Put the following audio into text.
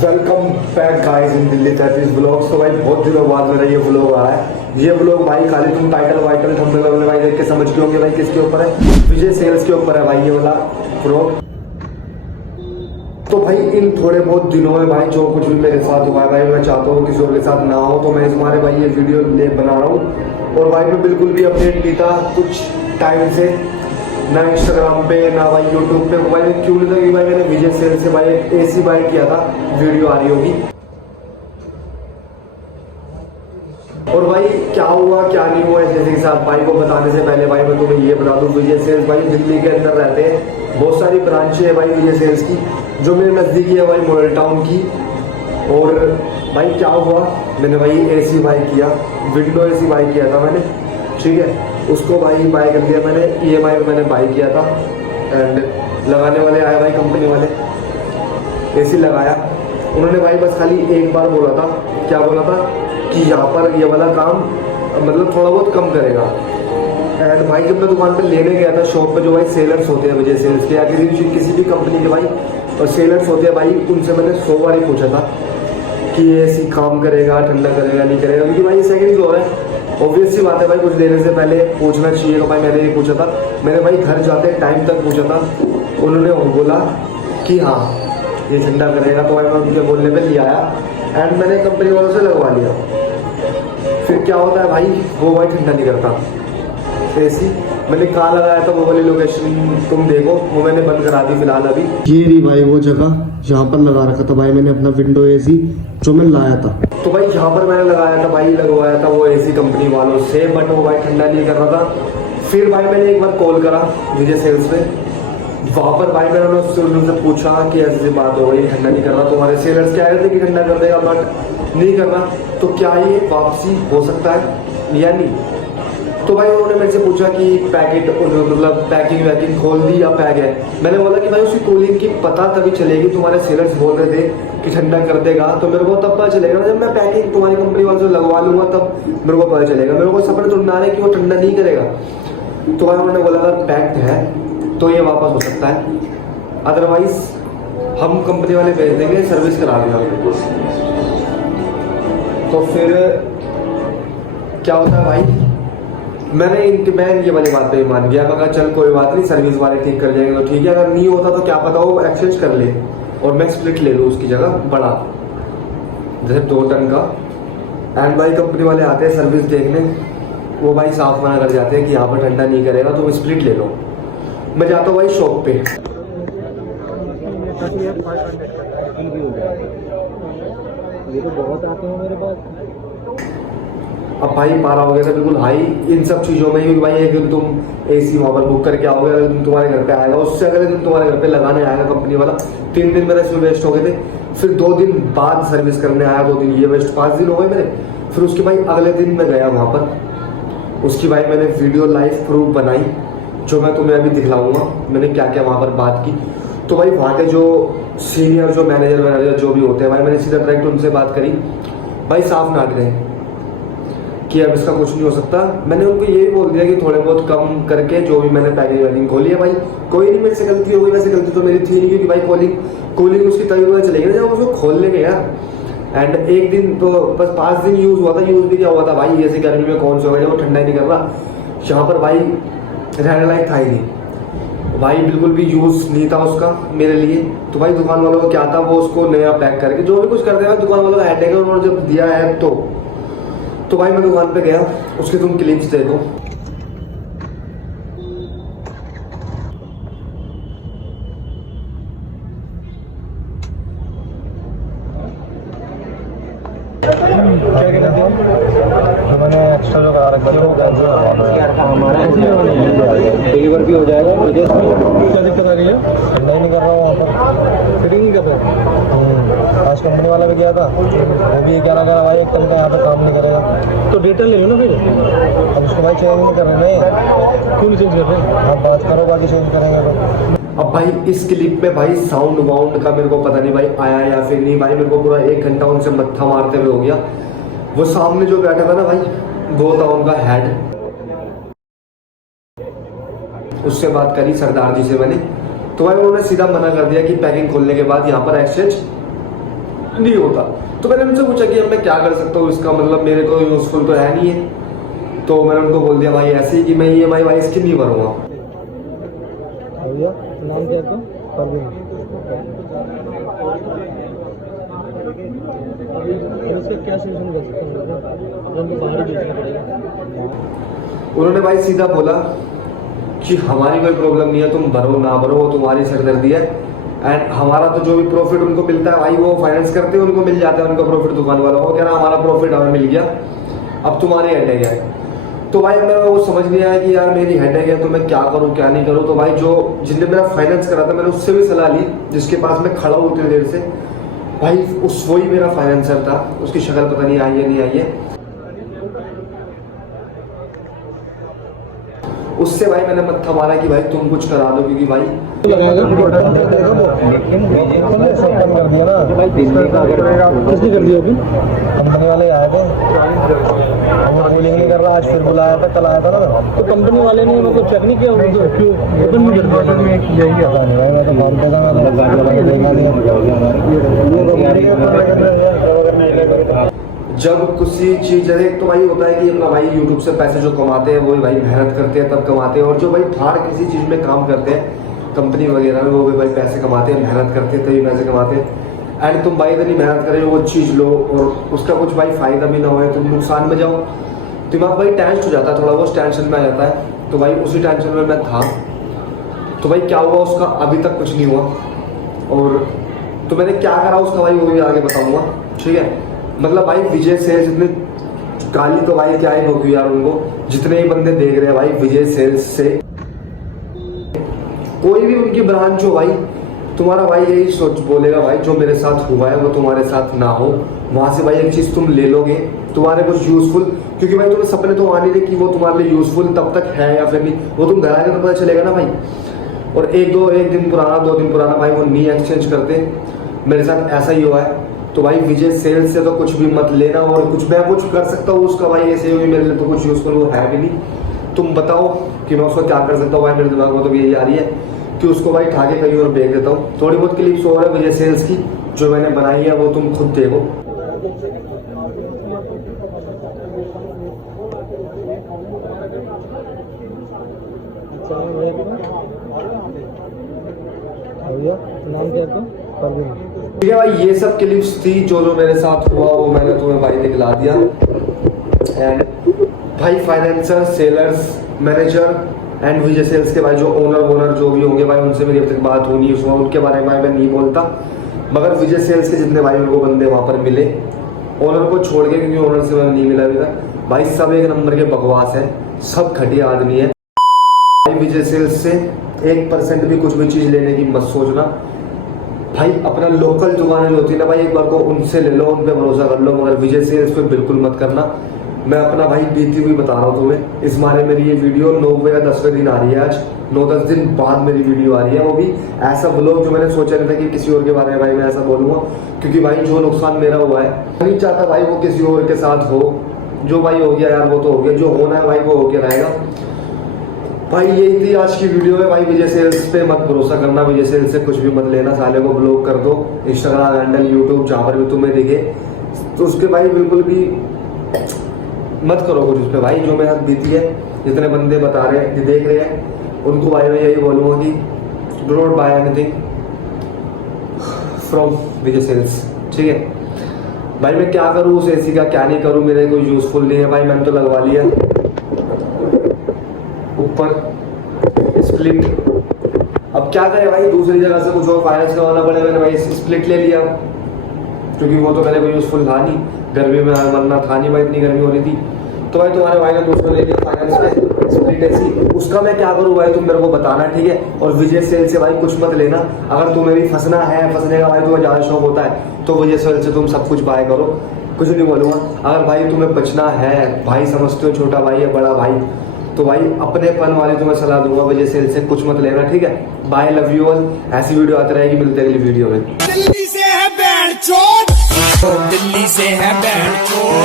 Welcome back guys in Delhi 30 blogs. तो भाई बहुत दिनों बाद मेरा ये ब्लॉग आ रहा है। ये ब्लॉग भाई खाली तुम टाइटल वाइटल थंबनेल भाई देख के समझ के होंगे भाई किसके ऊपर है। विजय सेल्स के ऊपर है भाई ये वाला ब्लॉग। तो भाई इन थोड़े बहुत दिनों में भाई जो कुछ भी मेरे साथ हुआ है भाई मैं चाहता हूँ किसी और के साथ ना हो, तो मैं तुम्हारे भाई ये वीडियो बना रहा हूँ। और भाई मैं बिल्कुल भी अपडेट नहीं था कुछ टाइम से, ना इंस्टाग्राम पे ना भाई यूट्यूब पे। भाई मैं क्यों नहीं था कि भाई मैंने विजय सेल से भाई एक AC बाई किया था, वीडियो आ रही होगी। और भाई क्या हुआ क्या नहीं हुआ जैसे के साथ भाई को बताने से पहले भाई मैं तुम्हें ये बता दूं, विजय सेल्स भाई दिल्ली के अंदर रहते हैं। बहुत सारी ब्रांचें है भाई विजय सेल्स की, जो मेरे नज़दीकी है भाई मॉडल टाउन की। और भाई क्या हुआ, मैंने भाई AC बाई किया, विंडो AC बाई किया था मैंने, ठीक है। उसको भाई बाई कर लिया मैंने, EMI में मैंने बाई किया था। एंड लगाने वाले आए भाई कंपनी वाले, AC लगाया उन्होंने भाई बस खाली एक बार बोला था, क्या बोला था कि यहाँ पर ये वाला काम मतलब थोड़ा बहुत कम करेगा। एंड भाई जब मैं दुकान पे लेने गया था शॉप पे, जो भाई सेलर्स होते हैं विजय सेल्स के या किसी भी कंपनी के भाई और सेलर्स होते हैं भाई, उनसे मैंने 100 बार ही पूछा था कि AC काम करेगा, ठंडा करेगा नहीं करेगा, क्योंकि भाई सेकंड फ्लोर है। ऑब्वियस सी बात है भाई कुछ देने से पहले पूछना चाहिए। तो भाई मैंने ये पूछा था, मैंने भाई घर जाते टाइम तक पूछा था, उन्होंने बोला कि हाँ ये ठंडा करेगा। तो भाई मैं उनके बोलने पे ले आया एंड मैंने कंपनी वालों से लगवा लिया। फिर क्या होता है भाई, वो भाई ठंडा नहीं करता AC। मैंने कहाँ लगाया था वो वाली लोकेशन तुम देखो, वो मैंने बंद करा दी फिलहाल अभी। ये रही भाई वो जगह जहाँ पर लगा रखा था भाई मैंने अपना विंडो AC जो मैं लाया था। तो भाई जहाँ पर मैंने लगाया था भाई लगवाया था वो AC कंपनी वालों से, बट वो भाई ठंडा नहीं कर रहा था। फिर भाई मैंने एक बार कॉल करा विजय सेल्स पे, वहाँ पर भाई मैंने उनसे पूछा कि ऐसी बात हो गई, ठंडा नहीं कर रहा। तुम्हारे सेलर्स कह रहे थे कि ठंडा कर देगा बट नहीं कर रहा, तो क्या ये वापसी हो सकता है या नहीं। तो भाई उन्होंने मेरे से पूछा कि पैकेट मतलब पैकिंग वैकिंग खोल दी या पैक है। मैंने बोला कि भाई उसकी कूलिंग की पता तभी चलेगी, तुम्हारे सेलर्स बोल रहे थे कि ठंडा कर देगा, तो मेरे को तब पता चलेगा ना जब मैं पैकिंग तुम्हारी कंपनी वाले से लगवा लूंगा, तब मेरे को पता चलेगा। मेरे को सपने तो ना है कि वो ठंडा नहीं करेगा। तो भाई उन्होंने बोला अगर पैक्ड है तो ये वापस हो सकता है, अदरवाइज हम कंपनी वाले भेज देंगे सर्विस करा देगा। तो फिर क्या होता है भाई, मैं ये वाली बात पे मान गया। मैं कहा चल कोई बात नहीं, सर्विस वाले ठीक कर जाएंगे तो ठीक है, अगर नहीं होता तो क्या पता वो एक्सचेंज कर ले और मैं स्प्लिट ले लूँ उसकी जगह बड़ा, जैसे 2 टन का। एंड भाई कंपनी वाले आते हैं सर्विस देखने, वो भाई साफ मना कर जाते हैं कि यहाँ पर ठंडा नहीं करेगा तो वो स्प्लिट ले लो। मैं जाता हूँ भाई शॉप पे, ये तो बहुत आते हैं मेरे पास। अब भाई 12 हो गया था बिल्कुल हाई इन सब चीज़ों में, क्योंकि भाई एक दिन तुम AC वहाँ पर बुक करके आओगे, अगले दिन तुम्हारे घर पे आएगा, उससे अगले दिन तुम्हारे घर पे लगाने आएगा कंपनी वाला। 3 दिन मेरे इसमें वेस्ट हो गए थे। फिर 2 दिन बाद सर्विस करने आया, 2 दिन ये वेस्ट, 5 दिन हो गए मेरे। फिर उसके भाई अगले दिन मैं गया वहाँ पर, उसकी भाई मैंने वीडियो लाइव प्रूफ बनाई जो मैं तुम्हें अभी दिखलाऊंगा मैंने क्या क्या वहाँ पर बात की। तो भाई वहाँ के जो सीनियर जो मैनेजर जो भी होते हैं भाई, मैंने सीधा डायरेक्ट उनसे बात करी, भाई साफ नाट गए कि अब इसका कुछ नहीं हो सकता। मैंने उनको ये भी बोल दिया कि थोड़े बहुत कम करके जो भी मैंने पैकिंग वैकिंग खोली है भाई, कोई नहीं मेरे से गलती हो गई, वैसे गलती तो मेरी थी नहीं, क्योंकि भाई कूलिंग उसकी तभी पता चलेगी ना जब उसको खोल लेंगे यार। एंड एक दिन तो बस 5 दिन यूज़ हुआ था, यूज़ भी क्या हुआ था भाई, ऐसे गर्मी में कौन सा होगा जब वो ठंडा ही नहीं कर रहा। यहाँ पर भाई रहने लायक था ही नहीं भाई, बिल्कुल भी यूज़ नहीं था उसका मेरे लिए। तो भाई दुकान वालों को क्या था, वो उसको नया पैक करके जो भी कुछ कर देगा दुकान वालों का हेडेक है, उन्होंने जब दिया है तो भाई मैं दुकान पे गया, उसके तुम क्लिप्स देखो। क्या कहते हैं तो मैंने एक्स्ट्रा जो करा रखा है वो कैंसिल करवाना है, डिलीवर भी हो जाएगा। मुझे क्या दिक्कत आ रही है, ठंडा ही नहीं कर रहा हूँ वहाँ पर, फिटिंग नहीं कर रहा। आज कंपनी वाला भी गया था, वो भी कह रहा भाई एक टन का यहाँ पर काम नहीं करेगा, तो डेटा ले लो ना फिर। अब उसको भाई चेंज नहीं कर रहे हैं, क्यों नहीं चेंज कर रहे, आप बात करो बाकी चेंज करेंगे तो। अब भाई इस क्लिप में भाई साउंड वाउंड का मेरे को पता नहीं भाई आया या फिर नहीं भाई, मेरे को पूरा 1 घंटा उनसे मत्था मारते हुए हो गया। वो सामने जो बैठा था ना भाई, वो था उनका हेड, उससे बात करी सरदार जी से मैंने, तो भाई उन्होंने सीधा मना कर दिया कि पैकिंग खोलने के बाद यहाँ पर एक्सचेंज नहीं होता। तो मैंने उनसे पूछा कि अब मैं क्या कर सकता हूँ, इसका मतलब मेरे को यूजफुल तो है नहीं है। तो मैंने उनको बोल दिया भाई ऐसे ही कि मैं EMI भाई इसकी नहीं भरूँगा। भैया नाम क्या था? परवीन। इसका क्या सोल्यूशन कर सकते हैं? बाहर भेजना पड़ेगा। उन्होंने भाई सीधा बोला कि हमारी कोई प्रॉब्लम नहीं है, तुम भरो ना भरो वो तुम्हारी सरदर्दी है। एंड हमारा तो जो भी प्रॉफिट उनको मिलता है भाई वो फाइनेंस करते हैं, उनको मिल जाता है उनका प्रॉफिट, दुकान वाला वो कह रहा हमारा प्रॉफिट हमें मिल गया, अब तुम्हारी हेडेक है। तो भाई मैं वो समझ नहीं आया कि यार मेरी हेडेक है तो मैं क्या करूँ क्या नहीं करूँ। तो भाई जो जिनने मेरा फाइनेंस करा था मैंने उससे भी सलाह ली, जिसके पास मैं खड़ा हूँ उतनी देर से, भाई उस वही मेरा फाइनेंसर था, उसकी शक्ल पता नहीं आई है नहीं आई है। उससे भाई मैंने मत्था मारा कि भाई तुम कुछ करा दो, क्योंकि भाई किसने कर दिया अभी? कंपनी वाले आए थे, कूलिंग नहीं कर रहा, आज फिर बुलाया था, कल आया था ना। तो कंपनी वाले ने मतलब चेक नहीं किया, क्यों ओपन नहीं करता? यही आता नहीं भाई, मैं तो मानते था, मैं तो गाड़ी वाला को देखा नहीं। जब किसी चीज जैसे एक तो भाई होता है कि अपना भाई यूट्यूब से पैसे जो कमाते हैं वो भाई मेहनत करते हैं तब कमाते हैं, और जो भाई बाहर किसी चीज में काम करते हैं कंपनी वगैरह में वो भी भाई पैसे कमाते हैं, मेहनत करते हैं तभी पैसे कमाते हैं। एंड तुम भाई इतनी मेहनत करें वो चीज लो और उसका कुछ भाई फायदा भी ना हो, तुम नुकसान में जाओ, दिमाग भाई टेंशन हो जाता है, थोड़ा बहुत टेंशन में आ जाता है। तो भाई उसी टेंशन में मैं था। तो भाई क्या हुआ उसका अभी तक कुछ नहीं हुआ, और तो मैंने क्या करा उसका भाई वो भी आगे बताऊंगा, ठीक है। मतलब भाई विजय सेल्स इतने गाली तो भाई क्या ही होगी यार उनको, जितने ही बंदे देख रहे हैं भाई विजय सेल्स से कोई भी उनकी ब्रांच हो भाई, तुम्हारा भाई यही सोच बोलेगा भाई जो मेरे साथ हुआ है वो तुम्हारे साथ ना हो। वहां से भाई एक चीज तुम ले लोगे तुम्हारे कुछ यूजफुल, क्योंकि भाई तुम्हें सपने तो आने थे कि वो तुम्हारे लिए यूजफुल तब तक है या फिर नहीं, वो तुम घर आके तो पता चलेगा ना भाई। और एक दिन पुराना 2 दिन पुराना भाई वो नहीं एक्सचेंज करते, मेरे साथ ऐसा ही हुआ है। तो भाई विजय सेल्स से तो कुछ भी मत लेना, और कुछ मैं कुछ कर सकता हूँ उसका भाई ऐसे ही मेरे लिए तो कुछ यूजफुल वो है भी नहीं। तुम बताओ कि मैं उसको क्या कर सकता हूँ भाई, मेरे दिमाग में तो यही आ रही है कि उसको भाई उठा के कहीं और भेज देता हूँ। थोड़ी बहुत क्लिप्स और है विजय सेल्स की जो मैंने बनाई है वो तुम खुद देखो। नाम क्या था? परवीन। ठीक है भाई, ये सब क्लिप्स थी जो मेरे साथ हुआ वो मैंने तुम्हें भाई दिखला दिया। एंड भाई financer, sellers, manager and Vijay sales के भाई जो ओनर जो भी होंगे भाई उनसे मेरी अब तक बात होनी है, उनके बारे में मैं नहीं बोलता, मगर विजय सेल्स के जितने भाई उनको बंदे वहाँ पर मिले, ओनर को छोड़ के, क्योंकि ओनर से मैं नहीं मिला अभी तक भाई, सब एक नंबर के बकवास है, सब घटिया आदमी है भाई। विजय सेल्स से 1% भी कुछ भी चीज़ लेने की मत सोचना भाई। अपना लोकल दुकानें जो होती है ना भाई, एक बार को उनसे ले लो, उन पर भरोसा कर लो, मगर विजय सेल्स पे बिल्कुल मत करना। मैं अपना भाई बीती हुई बता रहा हूँ तुम्हें, इस बारे मेरी ये वीडियो 9वें या 10वें दिन आ रही है, आज 9-10 दिन बाद मेरी वीडियो आ रही है, वो भी ऐसा ब्लॉग जो मैंने सोचा नहीं था कि किसी और के बारे में भाई मैं ऐसा बोलूँगा, क्योंकि भाई जो नुकसान मेरा हुआ है नहीं चाहता भाई वो किसी और के साथ हो। जो भाई हो गया यार वो तो हो गया, जो होना है भाई वो होके रहेगा भाई। यही थी आज की वीडियो है भाई। विजय सेल्स पे मत भरोसा करना, विजय सेल्स से कुछ भी मत लेना, साले को ब्लॉक कर दो, इंस्टाग्राम हैंडल, यूट्यूब जहाँ पर भी तुम्हें दिखे तो उसके भाई बिल्कुल भी मत करो कुछ उस पर भाई। जो मेरे हाथ बीती है, जितने बंदे बता रहे हैं देख रहे हैं उनको भाई मैं यही बोलूँगा कि do not buy anything from Vijay sales, ठीक है भाई। मैं क्या करूँ उस AC का, क्या नहीं करूँ, मेरे कोई यूजफुल नहीं है भाई। मैंने तो लगवा लिया ऊपर स्प्लिट, अब क्या करें भाई, दूसरी जगह से कुछ और फाइनेंस करवाना पड़े। मैंने भाई स्प्लिट ले लिया क्योंकि वो तो मेरे को यूजफुल था नहीं, गर्मी में मरना था नहीं भाई, इतनी गर्मी हो रही थी। तो भाई तुम्हारे भाई ने दूसरा ले लिया फाइनेंस में स्प्लिट ऐसी, उसका मैं क्या करूँ भाई तुम मेरे को बताना, ठीक है। और विजय सेल से भाई कुछ मत लेना, अगर तुम्हें भी फंसना है, फंसने का भाई तुम्हें ज़्यादा शौक होता है तो विजय सेल से तुम सब कुछ बाय करो, कुछ नहीं बोलूँगा। अगर भाई तुम्हें बचना है, भाई समझते हो छोटा भाई है बड़ा भाई, तो भाई अपने पन वाली तुम्हें सलाह दूंगा, विजय सेल से कुछ मत लेना, ठीक है। Bye, love you all. ऐसी वीडियो आती रहेगी, मिलते हैं अगली वीडियो में। दिल्ली से है बैंड चोट, दिल्ली से है बैंड चोट।